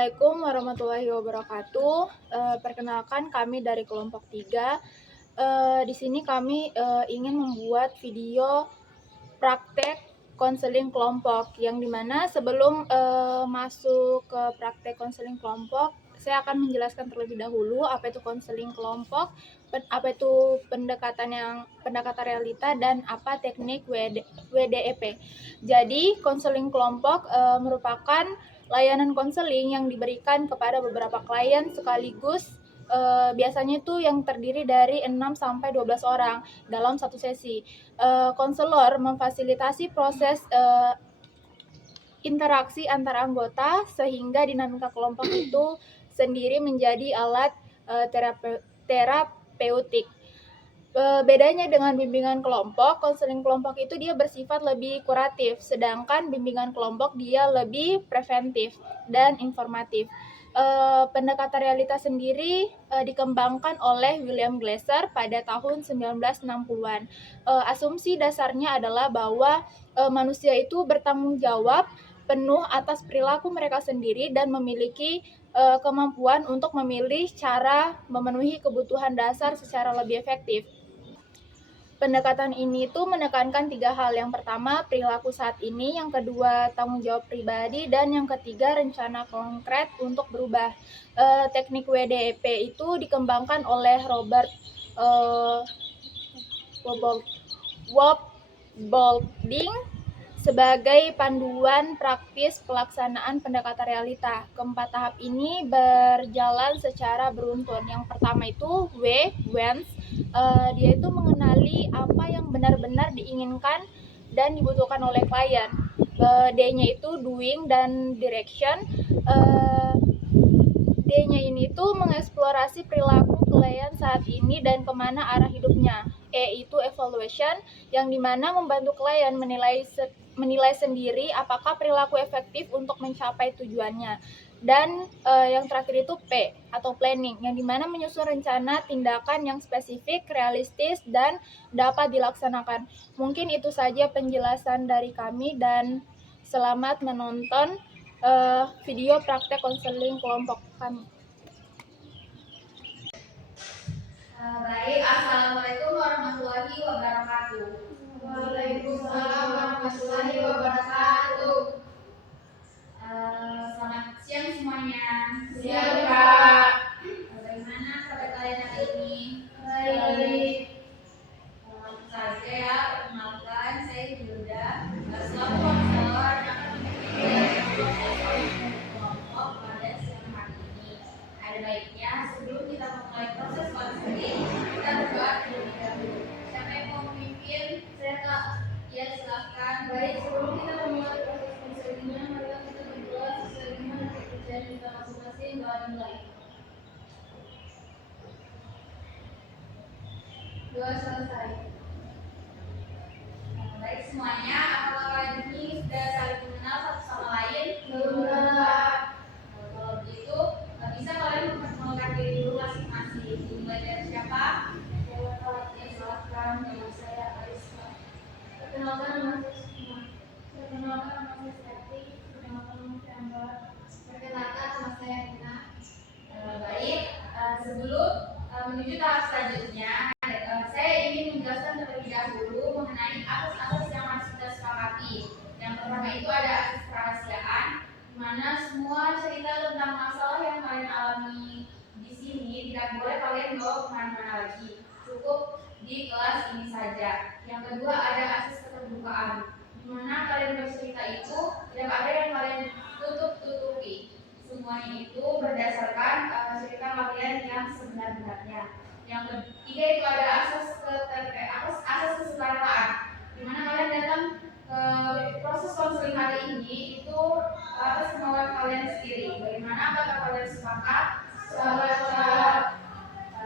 Assalamualaikum warahmatullahi wabarakatuh. Perkenalkan kami dari kelompok 3. Di sini kami ingin membuat video praktek konseling kelompok, yang dimana sebelum masuk ke praktek konseling kelompok, saya akan menjelaskan terlebih dahulu apa itu konseling kelompok, apa itu pendekatan realita, dan apa teknik WDEP. Jadi konseling kelompok merupakan layanan konseling yang diberikan kepada beberapa klien sekaligus, biasanya itu yang terdiri dari 6-12 orang dalam satu sesi. Konselor memfasilitasi proses interaksi antar anggota sehingga dinamika kelompok itu sendiri menjadi alat terapeutik. Bedanya dengan bimbingan kelompok, konseling kelompok itu dia bersifat lebih kuratif, sedangkan bimbingan kelompok dia lebih preventif dan informatif. Pendekatan realitas sendiri dikembangkan oleh William Glasser pada tahun 1960-an. Asumsi dasarnya adalah bahwa manusia itu bertanggung jawab penuh atas perilaku mereka sendiri dan memiliki kemampuan untuk memilih cara memenuhi kebutuhan dasar secara lebih efektif. Pendekatan ini tuh menekankan 3 hal. Yang pertama, perilaku saat ini. Yang kedua, tanggung jawab pribadi. Dan yang ketiga, rencana konkret untuk berubah. Teknik WDEP itu dikembangkan oleh Robert Walding sebagai panduan praktis pelaksanaan pendekatan realita. Keempat tahap ini berjalan secara beruntun. Yang pertama itu Wentz. Dia itu mengenali apa yang benar-benar diinginkan dan dibutuhkan oleh klien. D-nya itu doing dan direction. D-nya ini tuh mengeksplorasi perilaku klien saat ini dan kemana arah hidupnya. E itu evaluation, yang dimana membantu klien menilai sendiri apakah perilaku efektif untuk mencapai tujuannya. Dan yang terakhir itu P atau planning, yang dimana menyusun rencana tindakan yang spesifik, realistis, dan dapat dilaksanakan. Mungkin itu saja penjelasan dari kami, dan selamat menonton video praktek konseling kelompok kami. Baik, Assalamualaikum warahmatullahi wabarakatuh. Waalaikumsalam warahmatullahi wabarakatuh. Selamat siang semuanya. Siang, Kak. Bagaimana kabar kalian hari ini? Baik. Langsung saja ya, perkenalkan saya Hilda. Selaku konselor yang akan memimpin proses konseling kelompok pada siang hari ini. Ada baiknya sebelum kita memulai proses konseling, kita berdoa terlebih dahulu. Siapa yang mau memimpin? Saya, Kak. Ya, silakan. Baik, sebelum kita memulai proses konselingnya, mari kita berdoa sesuai dengan kepercayaan kita masing-masing. Doa dimulai. Doa selesai. Baik semuanya, apakah kalian ini sudah saling mengenal satu sama lain? Belum, Kak. Kalau begitu, bisa kalian memperkenalkan diri dulu masing-masing. Dimulai dari siapa? Ya, Kak. Ya, silakan. Nama saya Aisyah. Perkenalkan nama saya Sukma. Perkenalkan nama saya Seti. Perkenalkan nama saya Ambar. Perkenalkan nama saya Rina. Baik, sebelum menuju tahap selanjutnya, saya ingin menjelaskan terlebih dahulu mengenai asas-asas yang harus kita sepakati. Yang pertama itu ada asas kerahasiaan, di mana semua cerita tentang masalah yang kalian alami di sini tidak boleh kalian bawa kemana-mana lagi, cukup di kelas ini saja. Yang kedua ada asas keterbukaan, di mana kalian bercerita itu tidak ada yang kalian tutup-tutupi. Semuanya itu berdasarkan cerita kalian yang sebenar-benarnya. Yang ketiga itu ada asas kesukaraan, di mana kalian datang ke proses konseling hari ini itu atas kemauan kalian sendiri. Bagaimana, apakah kalian sepakat? Sepakat.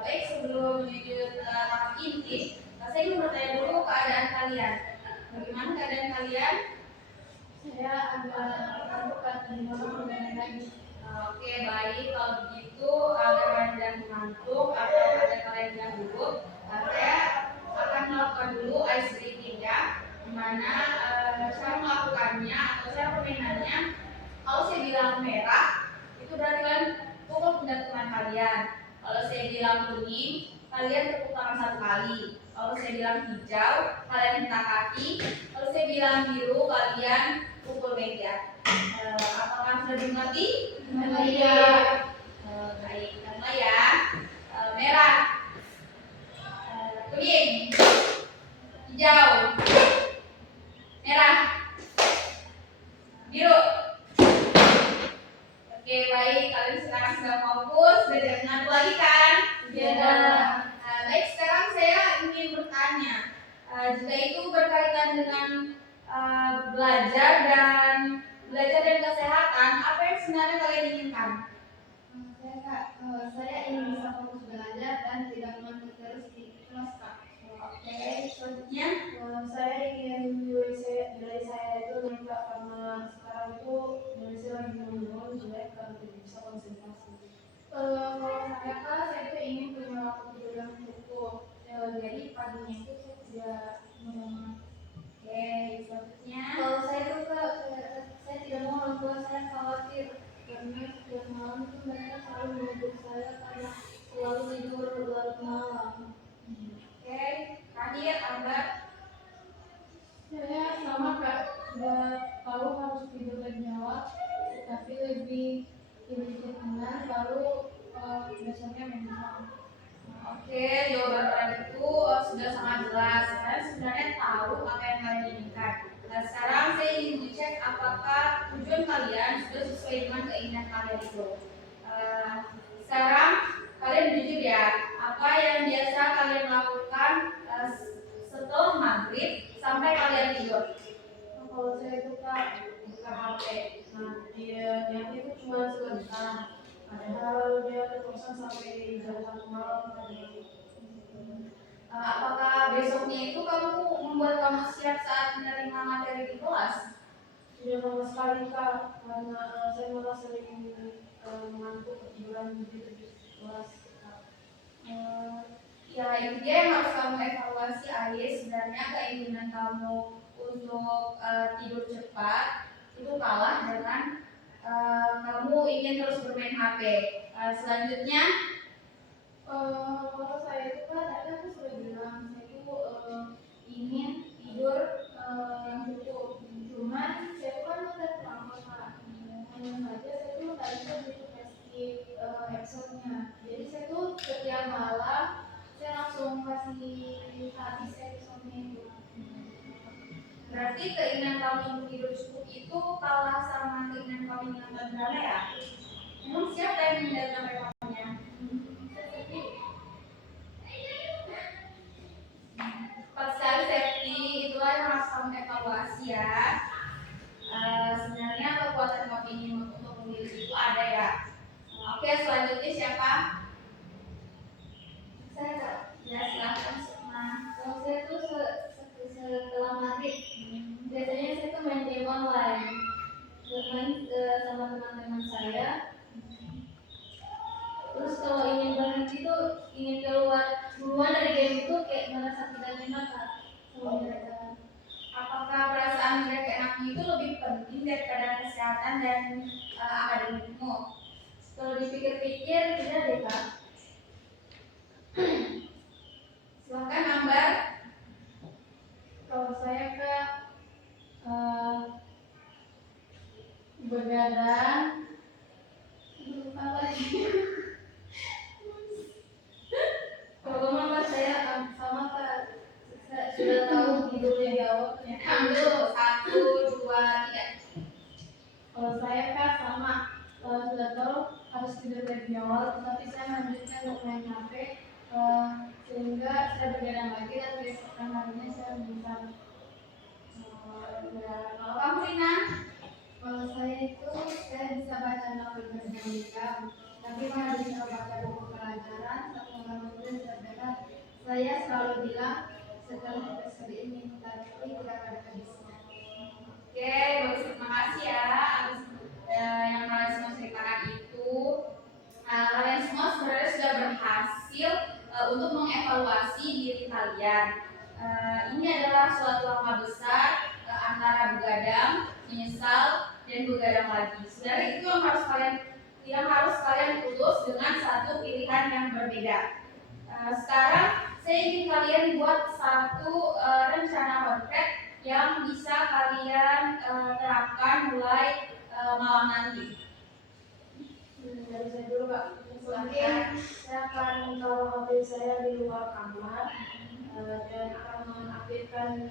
Baik, sebelum menuju ke tahap inti, saya ingin bertanya dulu keadaan kalian. Bagaimana keadaan kalian? Saya agak terbuka di malam dan lagi. Oke, baik. Kalau begitu, kalian dan mengantuk atau ada kalian yang duduk, saya akan melakukan dulu ice breaking ya, dimana cara melakukannya atau cara permainannya. Kalau saya bilang merah, itu pundak teman kalian. Kalau saya bilang kuning, kalian tepuk tangan 1 kali. Kalau saya bilang hijau, kalian hentak kaki. Kalau saya bilang biru, kalian pukul meja. Apakah sudah dimengerti? Iya. Baik, kita mulai ya. Merah, kuning, hijau, merah, biru. Oke, baik. Kalian sekarang sudah fokus, sudah tidak mengantuk lagi kan? Iya. Baik, sekarang saya ingin bertanya. Jika itu berkaitan dengan belajar dan kesehatan, apa yang sebenarnya kalian inginkan? Saya ingin bisa fokus belajar dan tidak mengantuk terus di kelas, Kak. Oke, selanjutnya. Saya ingin nilai saya itu meningkat karena sekarang itu nilai saya lagi menurun jelek karena tidak bisa konsentrasi. Kalau saya itu ingin punya waktu tidur yang cukup. Jadi paginya itu saya tidak menyenangkan. Oke, selanjutnya. Kalau saya itu saya tidak mau orang tua saya khawatir karena setiap malam itu mereka selalu menegur saya karena selalu tidur larut malam. Oke, terakhir Ambar. Saya sama Kak, sudah tahu harus tidur lebih awal, tapi lebih tenang lalu besoknya memang. Oke, jawaban kalian itu sudah sangat jelas. Kalian sebenarnya tahu apa yang kalian inginkan. Nah, sekarang saya ingin mengecek apakah tujuan kalian sudah sesuai dengan keinginan kalian itu. Sekarang kalian jujur ya, apa yang biasa kalian lakukan setelah maghrib sampai kalian tidur? Kalau saya itu Kak buka HP, nah dia itu cuma sebentar. Padahal dia terusan sampai jam 1 malam tadi. Apakah besoknya itu membuat kamu siap saat menerima materi di kelas? Tidak sama sekali Kak, karena saya malah sering mengantuk ketiduran gitu di kelas. Ya itu dia yang harus kamu evaluasi. Sebenarnya keinginan kamu untuk tidur cepat itu kalah dengan kamu ingin terus bermain HP. Selanjutnya, Kalau saya itu kan tadi aku sudah bilang saya itu ingin tidur yang cukup. Cuman saya itu kan udah lama Kak. Hanya saja saya itu nggak bisa dikasih episode-nya. Jadi saya tuh setiap malam saya langsung kasih habis episode-nya itu. berarti keinginan kamu untuk tidur cukup itu kalah sama keinginan kamu yang nonton drama ya? Emang siapa yang mendatang rekomnya? Tepat sekali Septi, itulah yang harus kamu evaluasi ya. Sebenarnya kekuatan kamu ingin untuk memilih itu ada ya. Oke, selanjutnya siapa? Saya Kak. Ya, silahkan Sukma. Kalau saya tuh setelah maghrib, biasanya saya tuh main game online, bermain sama teman-teman saya. Terus kalau ingin berhenti tuh, ingin keluar dari game itu kayak merasa tidak enak Kak sama mereka. Apakah perasaan tidak enaknya itu lebih penting daripada kesehatan dan akademikmu? Kalau dipikir-pikir tidak deh Kak. Silahkan Ambar. Kalau saya Kak begadang, lupa lagi. Kalau kamu apa saya sama Kak, saya sudah tahu tidurnya di awal ternyata. Ambil 1, 2, 3. Kalau saya Kak sama, sudah tahu harus tidur lebih awal, tapi saya melanjutkan untuk main HP sehingga saya begadang lagi dan keesokan harinya saya bisa. Kalau kamu Rina? Kalau saya itu saya bisa baca novel berjam-jam, tapi mana bisa baca buku pelajaran satu orang tulis berbeda. Saya selalu bilang setelah episode ini, tapi tidak ada habisnya. Oke, bagus, terima kasih ya atas yang kalian semua ceritakan itu. Kalian semua sebenarnya sudah berhasil untuk mengevaluasi diri kalian. Ini adalah suatu langkah besar antara begadang, menyesal, dan begadang lagi. Sebenarnya itu yang harus kalian urus dengan satu pilihan yang berbeda. Sekarang saya ingin kalian buat satu rencana konkret yang bisa kalian terapkan mulai malam nanti. Dari saya dulu Kak, mungkin saya akan taruh HP saya di luar kamar dan akan mengaktifkan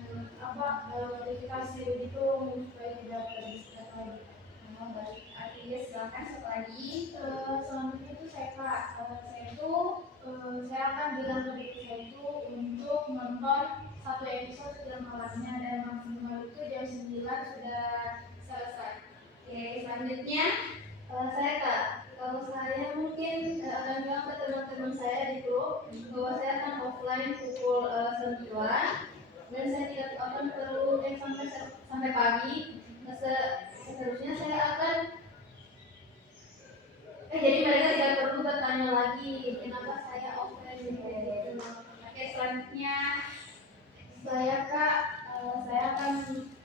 notifikasi begitu supaya tidak terdistract lagi. Baik, artinya silakan satu lagi. Selanjutnya itu saya Kak, saya akan bilang ke diri saya itu untuk nonton satu episode film malamnya dan maksimal itu jam 9 sudah selesai. Oke, selanjutnya. Saya Kak, kalau saya mungkin akan bilang ke teman-teman saya di grup bahwa saya akan offline pukul 9 dan saya tidak akan perlu sampai pagi. Seterusnya saya akan jadi mereka tidak perlu bertanya lagi kenapa saya offline gitu. Oke, selanjutnya. Saya Kak, saya akan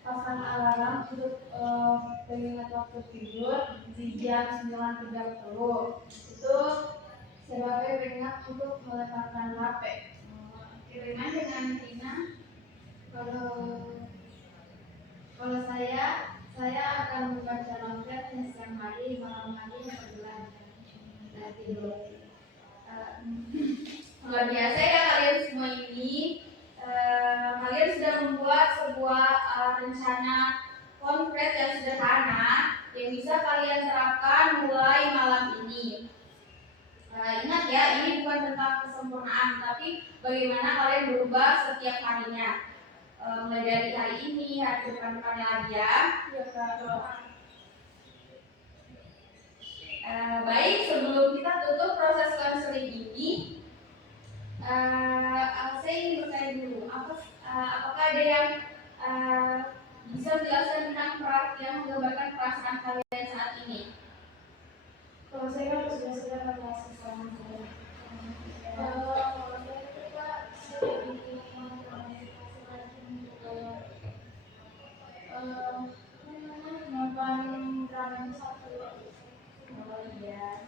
pasang alarm untuk pengingat waktu tidur di jam 9.30. Itu sebagai pengingat untuk meletakkan HP. Kiriman dengan Tina. Kalau saya akan membaca novel siang hari, malam hari, sebulan tidur. Luar biasa ya kalian semua ini. Kalian sudah membuat sebuah rencana konkret yang sederhana yang bisa kalian terapkan mulai malam ini. Ingat ya, ini bukan tentang kesempurnaan, tapi bagaimana kalian berubah setiap harinya. Mulai dari hari ini, hari depan-depannya lagi ya. Baik, sebelum kita tutup proses konseling ini, saya ingin bertanya dulu, apakah ada yang bisa menjelaskan tentang yang menggambarkan perasaan kalian saat ini? Kalau saya kan sudah merasa sama saya. Kalau saya itu Kak, saya ingin memotivasi lagi untuk nonton drama satu. Oh iya.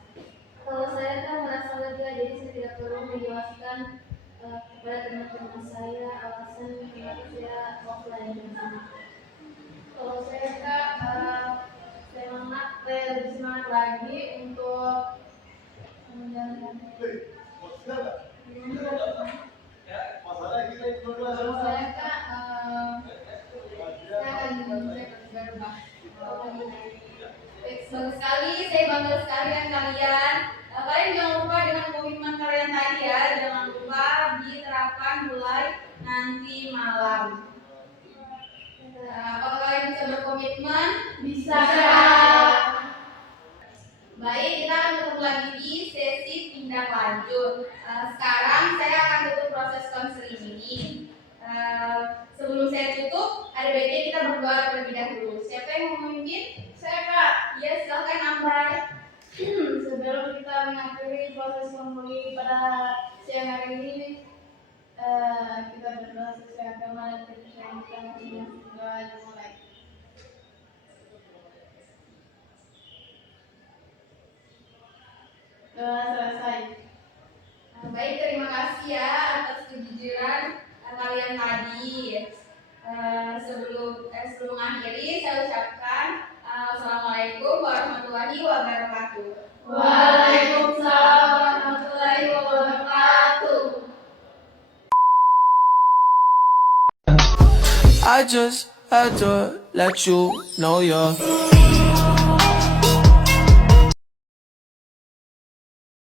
Kalau saya kan merasa lega, jadi saya tidak perlu menjelaskan kepada teman-teman saya alasan kenapa saya offline di sana. Kalau saya Kak, lebih semangat lagi untuk menjalankan. Kalau saya Kak, saya akan berubah. Bagus sekali, saya bangga sekali dengan kalian. Kalian jangan lupa dengan komitmen kalian tadi ya, jangan lupa diterapkan mulai nanti malam. Apakah kalian bisa berkomitmen? Bisa. Baik, kita akan ketemu lagi di sesi tindak lanjut. Sekarang saya akan tutup proses konseling ini. Sebelum saya tutup, ada baiknya kita berdoa terlebih dahulu. Siapa yang mau memimpin? Saya Kak. Ya, silakan Ambar. Sebelum kita mengakhiri proses konseling pada siang hari ini, kita berdoa sesuai agama dan kepercayaan kita masing-masing. Doa dimulai. Doa selesai. Baik, terima kasih ya atas kejujuran kalian tadi. Sebelum mengakhiri, saya ucapkan Assalamualaikum warahmatullahi wabarakatuh. Waalaikumsalam warahmatullahi wabarakatuh. I just had to let you know you're